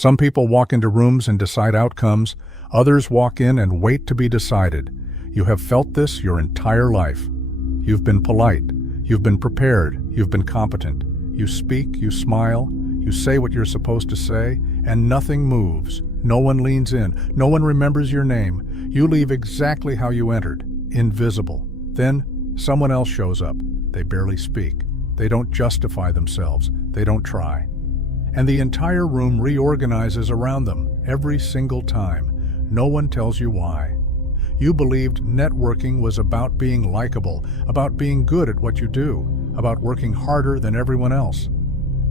Some people walk into rooms and decide outcomes. Others walk in and wait to be decided. You have felt this your entire life. You've been polite. You've been prepared. You've been competent. You speak, you smile, you say what you're supposed to say, and nothing moves. No one leans in. No one remembers your name. You leave exactly how you entered, invisible. Then someone else shows up. They barely speak. They don't justify themselves. They don't try. And the entire room reorganizes around them every single time. No one tells you why. You believed networking was about being likable, about being good at what you do, about working harder than everyone else.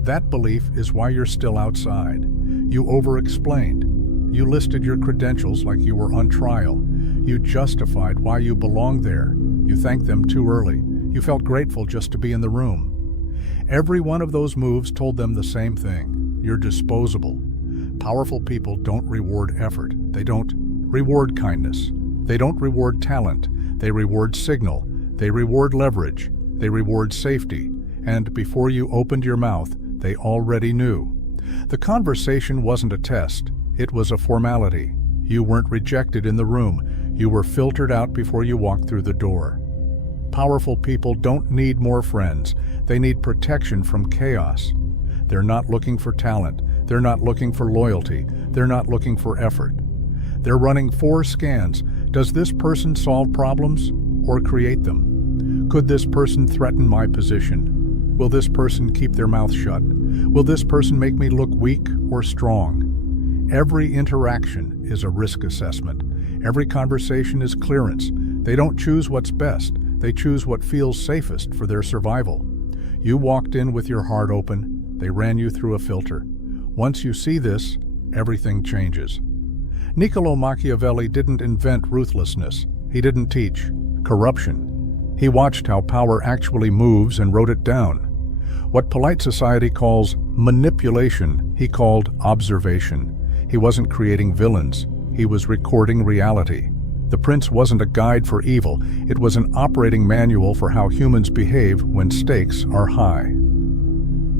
That belief is why you're still outside. You over-explained. You listed your credentials like you were on trial. You justified why you belonged there. You thanked them too early. You felt grateful just to be in the room. Every one of those moves told them the same thing. You're disposable. Powerful people don't reward effort. They don't reward kindness. They don't reward talent. They reward signal. They reward leverage. They reward safety. And before you opened your mouth, they already knew. The conversation wasn't a test. It was a formality. You weren't rejected in the room. You were filtered out before you walked through the door. Powerful people don't need more friends. They need protection from chaos. They're not looking for talent. They're not looking for loyalty. They're not looking for effort. They're running 4 scans. Does this person solve problems or create them? Could this person threaten my position? Will this person keep their mouth shut? Will this person make me look weak or strong? Every interaction is a risk assessment. Every conversation is clearance. They don't choose what's best. They choose what feels safest for their survival. You walked in with your heart open. They ran you through a filter. Once you see this, everything changes. Niccolo Machiavelli didn't invent ruthlessness. He didn't teach corruption. He watched how power actually moves and wrote it down. What polite society calls manipulation, he called observation. He wasn't creating villains. He was recording reality. The prince wasn't a guide for evil. It was an operating manual for how humans behave when stakes are high.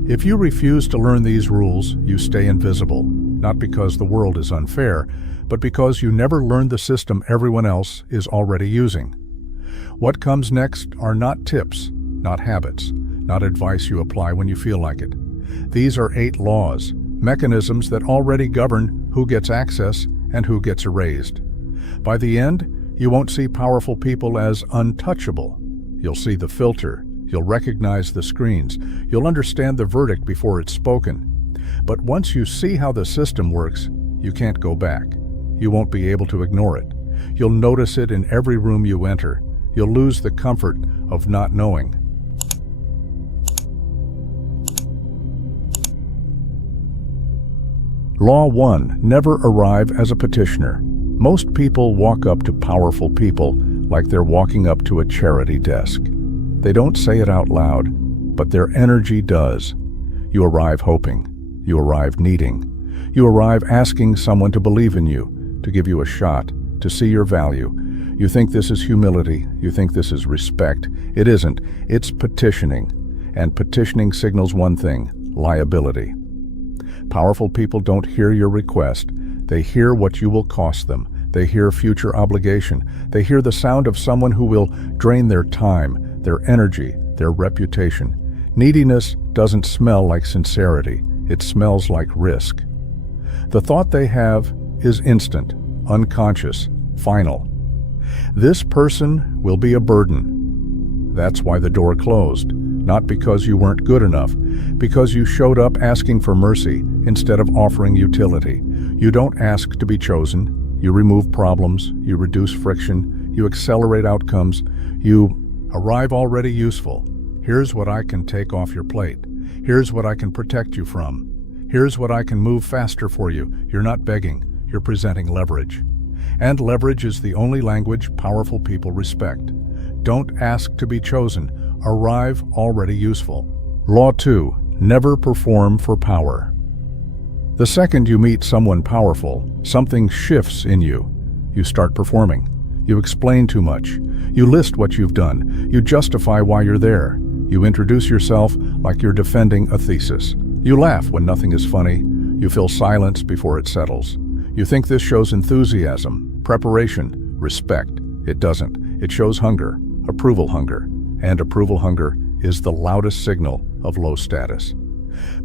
If you refuse to learn these rules, you stay invisible, not because the world is unfair, but because you never learned the system everyone else is already using. What comes next are not tips, not habits, not advice you apply when you feel like it. These are 8 laws, mechanisms that already govern who gets access and who gets erased. By the end, you won't see powerful people as untouchable. You'll see the filter. You'll recognize the screens. You'll understand the verdict before it's spoken. But once you see how the system works, you can't go back. You won't be able to ignore it. You'll notice it in every room you enter. You'll lose the comfort of not knowing. Law 1. Never arrive as a petitioner. Most people walk up to powerful people like they're walking up to a charity desk. They don't say it out loud, but their energy does. You arrive hoping. You arrive needing. You arrive asking someone to believe in you, to give you a shot, to see your value. You think this is humility. You think this is respect. It isn't. It's petitioning. And petitioning signals one thing: liability. Powerful people don't hear your request. They hear what you will cost them. They hear future obligation. They hear the sound of someone who will drain their time, their energy, their reputation. Neediness doesn't smell like sincerity. It smells like risk. The thought they have is instant, unconscious, final. This person will be a burden. That's why the door closed. Not because you weren't good enough, because you showed up asking for mercy instead of offering utility. You don't ask to be chosen. You remove problems. You reduce friction. You accelerate outcomes. You arrive already useful. Here's what I can take off your plate. Here's what I can protect you from. Here's what I can move faster for you. You're not begging. You're presenting leverage. And leverage is the only language powerful people respect. Don't ask to be chosen. Arrive already useful. Law 2. Never perform for power. The second you meet someone powerful, something shifts in you. You start performing. You explain too much. You list what you've done. You justify why you're there. You introduce yourself like you're defending a thesis. You laugh when nothing is funny. You feel silence before it settles. You think this shows enthusiasm, preparation, respect. It doesn't. It shows hunger, approval hunger. And approval hunger is the loudest signal of low status.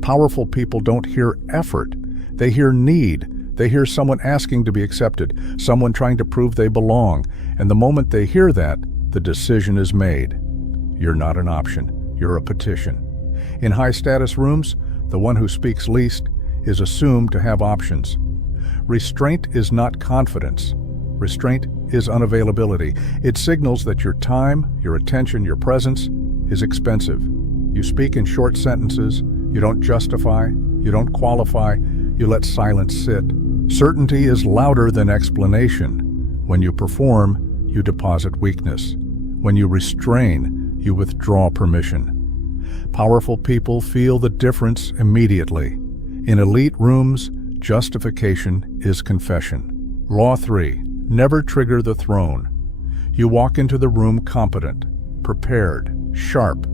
Powerful people don't hear effort. They hear need. They hear someone asking to be accepted, someone trying to prove they belong. And the moment they hear that, the decision is made. You're not an option. You're a petition. In high-status rooms, the one who speaks least is assumed to have options. Restraint is not confidence. Restraint is unavailability. It signals that your time, your attention, your presence is expensive. You speak in short sentences. You don't justify. You don't qualify. You let silence sit. Certainty is louder than explanation. When you perform, you deposit weakness. When you restrain, you withdraw permission. Powerful people feel the difference immediately. In elite rooms, justification is confession. Law 3. Never trigger the throne. You walk into the room competent, prepared, sharp.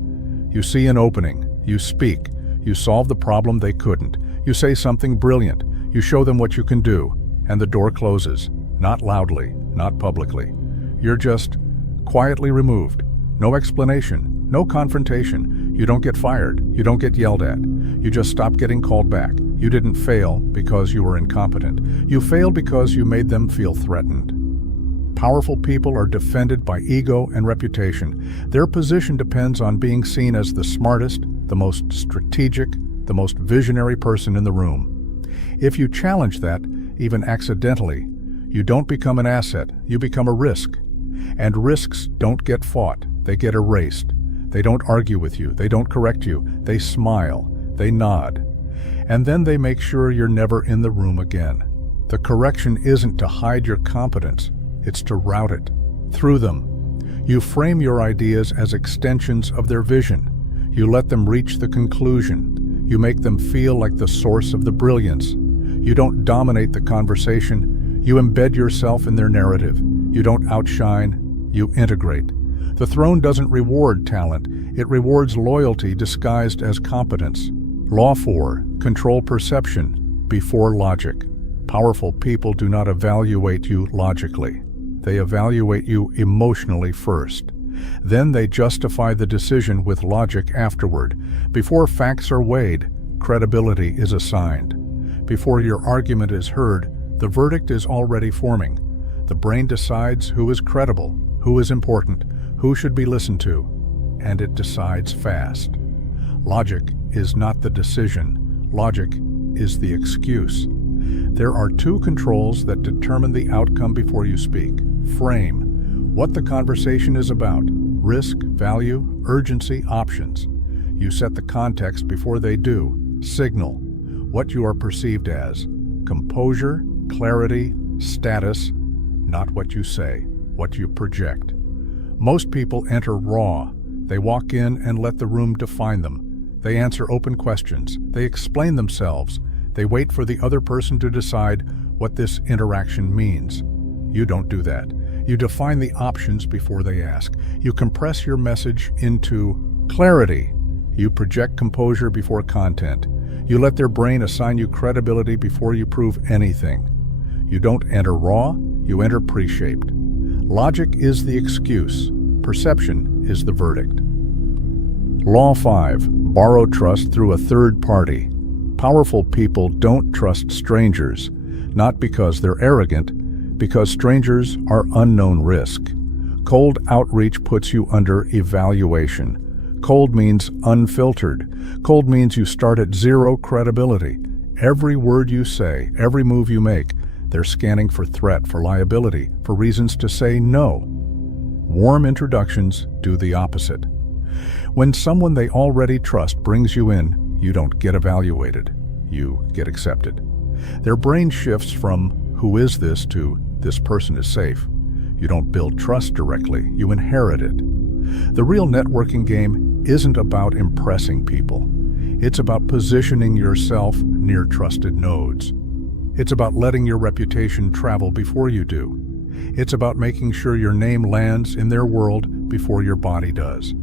You see an opening. You speak. You solve the problem they couldn't. You say something brilliant. You show them what you can do. And the door closes. Not loudly, not publicly. You're just quietly removed. No explanation, no confrontation. You don't get fired. You don't get yelled at. You just stop getting called back. You didn't fail because you were incompetent. You failed because you made them feel threatened. Powerful people are defended by ego and reputation. Their position depends on being seen as the smartest, the most strategic, the most visionary person in the room. If you challenge that, even accidentally, you don't become an asset, you become a risk. And risks don't get fought, they get erased. They don't argue with you, they don't correct you, they smile, they nod. And then they make sure you're never in the room again. The correction isn't to hide your competence, it's to route it through them. You frame your ideas as extensions of their vision. You let them reach the conclusion. You make them feel like the source of the brilliance. You don't dominate the conversation. You embed yourself in their narrative. You don't outshine, you integrate. The throne doesn't reward talent. It rewards loyalty disguised as competence. Law 4. Control perception before logic. Powerful people do not evaluate you logically. They evaluate you emotionally first. Then they justify the decision with logic afterward. Before facts are weighed, credibility is assigned. Before your argument is heard, the verdict is already forming. The brain decides who is credible, who is important, who should be listened to, and it decides fast. Logic is not the decision. Logic is the excuse. There are 2 controls that determine the outcome before you speak. Frame. What the conversation is about. Risk, value, urgency, options. You set the context before they do. Signal. What you are perceived as. Composure, clarity, status. Not what you say, what you project. Most people enter raw. They walk in and let the room define them. They answer open questions. They explain themselves. They wait for the other person to decide what this interaction means. You don't do that. You define the options before they ask. You compress your message into clarity. You project composure before content. You let their brain assign you credibility before you prove anything. You don't enter raw, you enter pre-shaped. Logic is the excuse. Perception is the verdict. Law 5. Borrow trust through a third party. Powerful people don't trust strangers, not because they're arrogant, because strangers are unknown risk. Cold outreach puts you under evaluation. Cold means unfiltered. Cold means you start at 0 credibility. Every word you say, every move you make, they're scanning for threat, for liability, for reasons to say no. Warm introductions do the opposite. When someone they already trust brings you in, you don't get evaluated. You get accepted. Their brain shifts from "who is this" to "this person is safe." You don't build trust directly, you inherit it. The real networking game isn't about impressing people. It's about positioning yourself near trusted nodes. It's about letting your reputation travel before you do. It's about making sure your name lands in their world before your body does.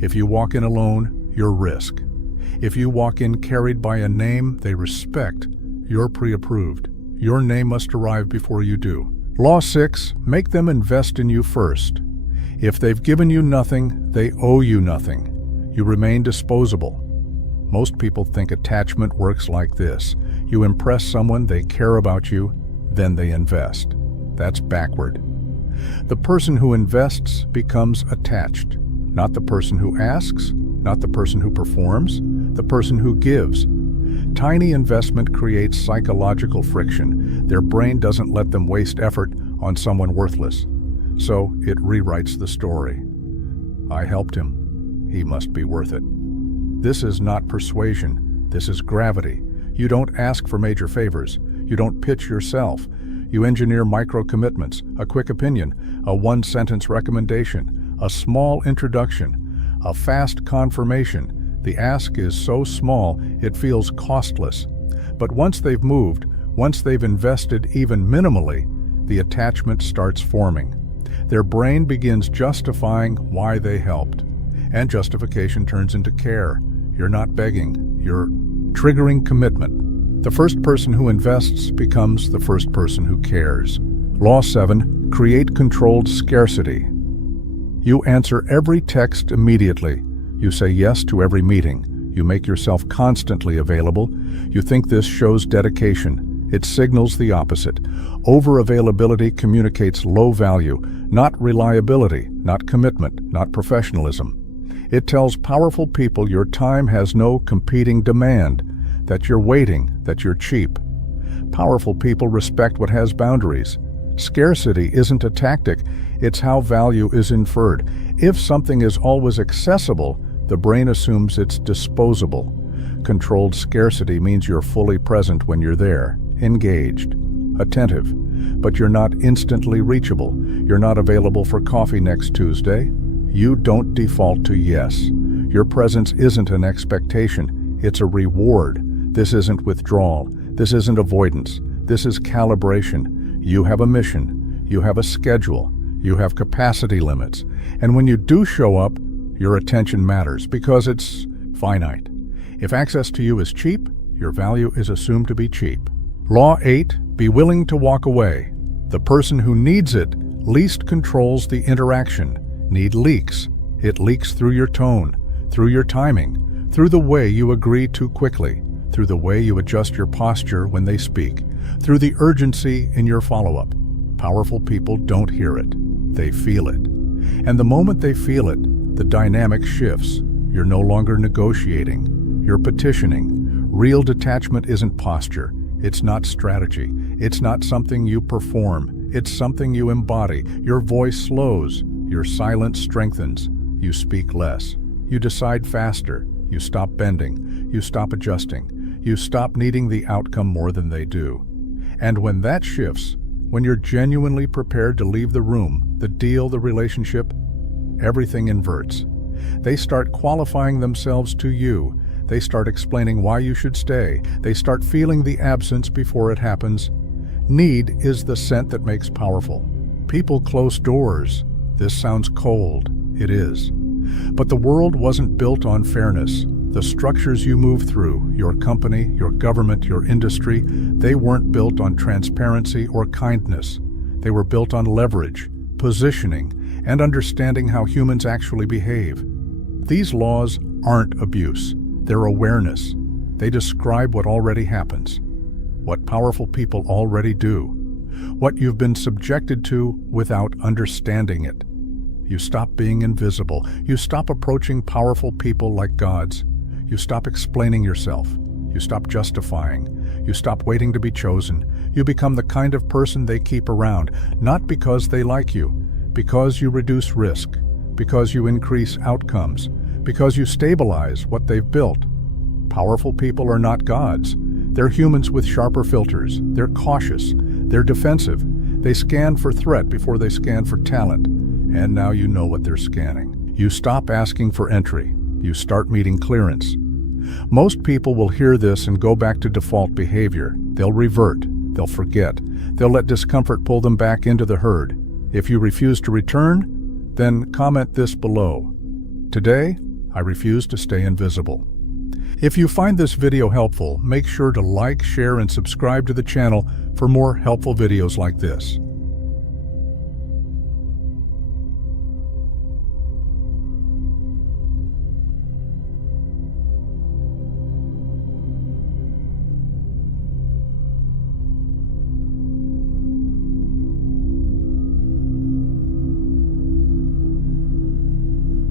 If you walk in alone, you're risk. If you walk in carried by a name they respect, You're pre-approved. Your name must arrive before you do. Law 6, make them invest in you first. If they've given you nothing, they owe you nothing. You remain disposable. Most people think attachment works like this. You impress someone, they care about you, then they invest. That's backward. The person who invests becomes attached. Not the person who asks, not the person who performs, the person who gives. Tiny investment creates psychological friction. Their brain doesn't let them waste effort on someone worthless. So it rewrites the story. I helped him. He must be worth it. This is not persuasion. This is gravity. You don't ask for major favors. You don't pitch yourself. You engineer micro-commitments, a quick opinion, a one-sentence recommendation, a small introduction, a fast confirmation. The ask is so small, it feels costless. But once they've moved, once they've invested even minimally, the attachment starts forming. Their brain begins justifying why they helped. And justification turns into care. You're not begging, you're triggering commitment. The first person who invests becomes the first person who cares. Law 7, create controlled scarcity. You answer every text immediately. You say yes to every meeting. You make yourself constantly available. You think this shows dedication. It signals the opposite. Over-availability communicates low value, not reliability, not commitment, not professionalism. It tells powerful people your time has no competing demand, that you're waiting, that you're cheap. Powerful people respect what has boundaries. Scarcity isn't a tactic, it's how value is inferred. If something is always accessible, the brain assumes it's disposable. Controlled scarcity means you're fully present when you're there, engaged, attentive, but you're not instantly reachable. You're not available for coffee next Tuesday. You don't default to yes. Your presence isn't an expectation, it's a reward. This isn't withdrawal. This isn't avoidance. This is calibration. You have a mission. You have a schedule. You have capacity limits. And when you do show up, your attention matters because it's finite. If access to you is cheap, your value is assumed to be cheap. Law 8, be willing to walk away. The person who needs it least controls the interaction. Need leaks. It leaks through your tone, through your timing, through the way you agree too quickly, through the way you adjust your posture when they speak, through the urgency in your follow-up. Powerful people don't hear it. They feel it. And the moment they feel it, the dynamic shifts. You're no longer negotiating. You're petitioning. Real detachment isn't posture. It's not strategy. It's not something you perform. It's something you embody. Your voice slows. Your silence strengthens. You speak less. You decide faster. You stop bending. You stop adjusting. You stop needing the outcome more than they do. And when that shifts, when you're genuinely prepared to leave the room, the deal, the relationship, everything inverts. They start qualifying themselves to you. They start explaining why you should stay. They start feeling the absence before it happens. Need is the scent that makes powerful. People close doors. This sounds cold. It is. But the world wasn't built on fairness. The structures you move through, your company, your government, your industry, they weren't built on transparency or kindness. They were built on leverage, positioning, and understanding how humans actually behave. These laws aren't abuse. They're awareness. They describe what already happens, what powerful people already do, what you've been subjected to without understanding it. You stop being invisible. You stop approaching powerful people like gods. You stop explaining yourself. You stop justifying. You stop waiting to be chosen. You become the kind of person they keep around, not because they like you, because you reduce risk, because you increase outcomes, because you stabilize what they've built. Powerful people are not gods. They're humans with sharper filters. They're cautious. They're defensive. They scan for threat before they scan for talent. And now you know what they're scanning. You stop asking for entry. You start meeting clearance. Most people will hear this and go back to default behavior. They'll revert. They'll forget. They'll let discomfort pull them back into the herd. If you refuse to return, then comment this below. Today, I refuse to stay invisible. If you find this video helpful, make sure to like, share, and subscribe to the channel for more helpful videos like this.